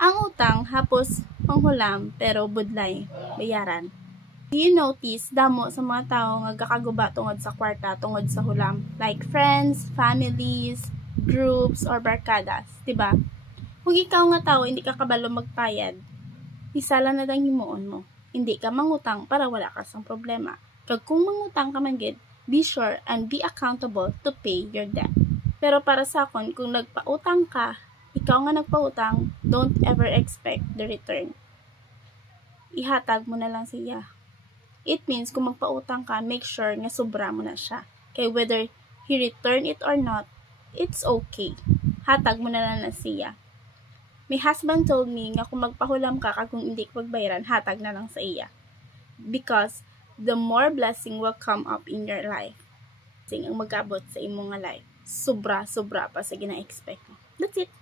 Ang utang hapos panghulam pero budlay bayaran. Do you notice damo sa mga tao nga gakaguba tungod sa kwarta tungod sa hulam, like friends, families, groups or barkadas, diba? Kung ikaw nga tao hindi ka kabalo magpayad, isa lang na lang himuon mo. Hindi ka mangutang para wala ka sang problema. Kag kung mangutang ka man gid, be sure and be accountable to pay your debt. Pero para sa akon, kung nagpautang ka, ikaw nga nagpautang, don't ever expect the return. Ihatag mo na lang siya. It means kung magpautang ka, make sure nga sobra mo na siya. Kaya whether he return it or not, it's okay. Hatag mo na lang na siya. My husband told me nga kung magpahulam ka kung hindi ka pagbayaran, hatag na lang sa iya. Because the more blessing will come up in your life. Ang mag-abot sa imong life. Sobra pa sa gina-expect mo. That's it.